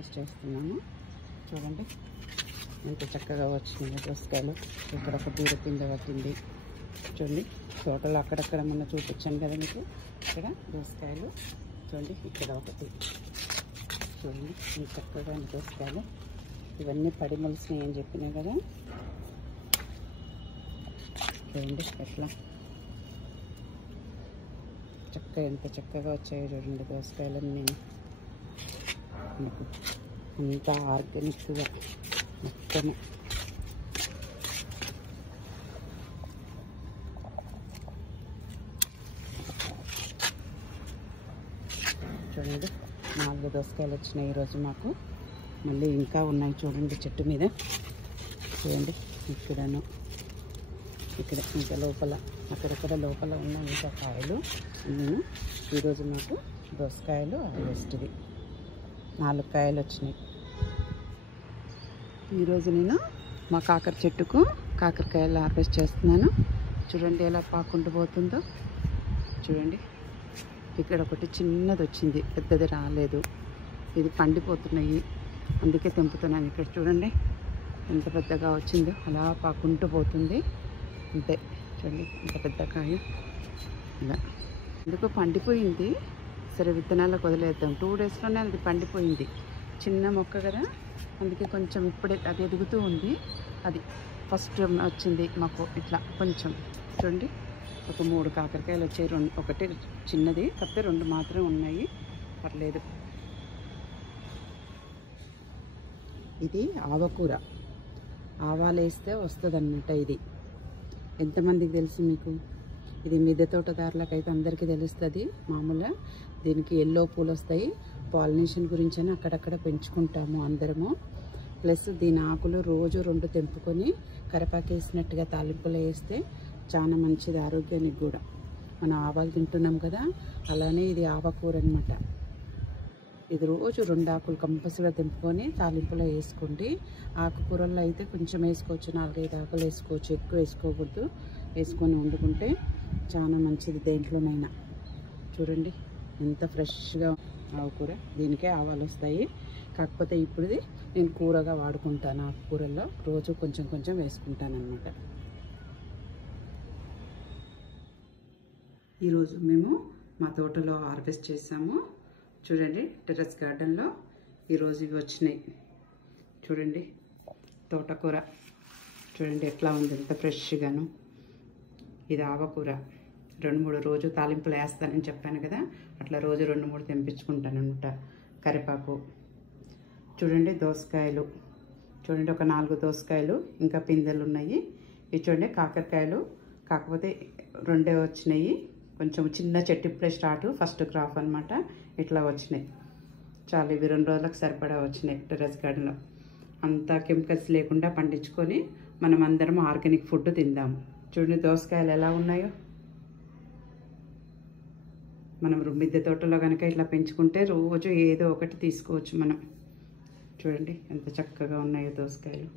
Harvest చేస్తున్నాము. చూడండి ఎంత చక్కగా వచ్చినాయి దోసకాయలు. ఇక్కడ ఒక బీర పిండి పట్టింది. చూడండి తోటలో అక్కడక్కడ మొన్న చూపించాను కదా మీకు. ఇక్కడ దోసకాయలు చూడండి, ఇక్కడ ఒకటి చూడండి ఎంత చక్కగా దోసకాయలు. ఇవన్నీ పడి మొలిసినాయి అని చెప్పినాయి కదా. చూడండి ఎట్లా చక్కగా ఎంత చక్కగా వచ్చాయో చూడండి దోసకాయలన్నీ. మీకు అంతా ఆర్గానిక్గా మొత్తము. చూడండి 4 దోసకాయలు వచ్చినాయి ఈరోజు మాకు. మళ్ళీ ఇంకా ఉన్నాయి చూడండి చెట్టు మీద. చూడండి ఇక్కడను, ఇక్కడ ఇంకా లోపల అక్కడక్కడ లోపల ఉన్న ఇంకా కాయలు. ఈరోజు మాకు దోసకాయలు హార్వెస్ట్వి 4 కాయలు వచ్చినాయి. ఈరోజు నేను మా కాకర చెట్టుకు కాకరకాయలు హార్వెస్ట్ చేస్తున్నాను. చూడండి ఎలా పాకుంటూ పోతుందో. చూడండి ఇక్కడ ఒకటి చిన్నది వచ్చింది, పెద్దది రాలేదు. ఇది పండిపోతున్నాయి, అందుకే తెంపుతున్నాను. ఇక్కడ చూడండి ఎంత పెద్దగా వచ్చిందో, అలా పాకుంటూ పోతుంది అంతే. చూడండి ఇంత పెద్ద కాయ ఇలా ఎందుకో పండిపోయింది. సరే విత్తనాలకు వదిలేద్దాం. 2 డేస్లోనే అది పండిపోయింది. చిన్న మొక్క కదా, అందుకే కొంచెం ఇప్పుడే అది ఎదుగుతూ ఉంది. అది ఫస్ట్ వచ్చింది మాకు ఇట్లా కొంచెం. చూడండి ఒక 3 కాకరకాయలు వచ్చాయి. ఒకటి చిన్నది, కాకపోతే 2 మాత్రమే ఉన్నాయి, పర్లేదు. ఇది ఆవకూర, ఆవాలు వేస్తే వస్తుంది అన్నమాట. ఇది ఎంతమందికి తెలుసు మీకు? ఇది మిద్దె తోటదారులకు అయితే అందరికీ తెలుస్తుంది. మామూలుగా దీనికి ఎల్లో పూలు వస్తాయి. పాలినేషన్ గురించి అని అక్కడక్కడ పెంచుకుంటాము అందరము. ప్లస్ దీని ఆకులు రోజు 2 తెంపుకొని కరివేపాకు వేసినట్టుగా తాలింపులో వేస్తే చాలా మంచిది ఆరోగ్యానికి కూడా. మనం ఆవాలు తింటున్నాం కదా, అలానే ఇది ఆవకూర అనమాట. ఇది రోజు 2 ఆకులు కంపల్సరీగా తెంపుకొని తాలింపులో వేసుకోండి. ఆకుకూరల్లో అయితే కొంచెం వేసుకోవచ్చు, 4-5 ఆకులు వేసుకోవచ్చు, ఎక్కువ వేసుకోకూడదు. వేసుకొని వండుకుంటే చాలా మంచిది దేంట్లోనైనా. చూడండి ఎంత ఫ్రెష్గా ఆకుకూర. దీనికే ఆవాలు వస్తాయి, కాకపోతే ఇప్పుడు నేను కూరగా వాడుకుంటాను. ఆకుకూరల్లో రోజు కొంచెం కొంచెం వేసుకుంటాను అన్నమాట. ఈరోజు మేము మా తోటలో హార్వెస్ట్ చేసాము. చూడండి టెర్రస్ గార్డెన్లో ఈరోజు ఇవి వచ్చినాయి. చూడండి తోటకూర చూడండి ఎట్లా ఉంది, ఎంత ఫ్రెష్గాను. ఇది ఆవకూర. 2-3 రోజు తాలింపులు వేస్తానని చెప్పాను కదా, అట్లా రోజు 2-3 తెంపించుకుంటాను అనమాట. కరివేపాకు. చూడండి దోసకాయలు. చూడండి ఒక 4 దోసకాయలు ఇంకా పిందెలు ఉన్నాయి. ఇవి చూడండి కాకరకాయలు, కాకపోతే 2 వచ్చినాయి. కొంచెం చిన్న చెట్టు ఇప్పుడే స్టార్ట్, ఫస్ట్ క్రాప్ అనమాట. ఇట్లా వచ్చినాయి చాలా. ఇవి 2 రోజులకు సరిపడా వచ్చినాయి. టెర్రస్ గార్డెన్లో అంతా కెమికల్స్ లేకుండా పండించుకొని మనం అందరం ఆర్గానిక్ ఫుడ్ తిందాము. చూడండి దోసకాయలు ఎలా ఉన్నాయో. మనం మిద్దె తోటలో కనుక ఇట్లా పెంచుకుంటే రోజు ఏదో ఒకటి తీసుకోవచ్చు మనం. చూడండి ఎంత చక్కగా ఉన్నాయో దోసకాయలు.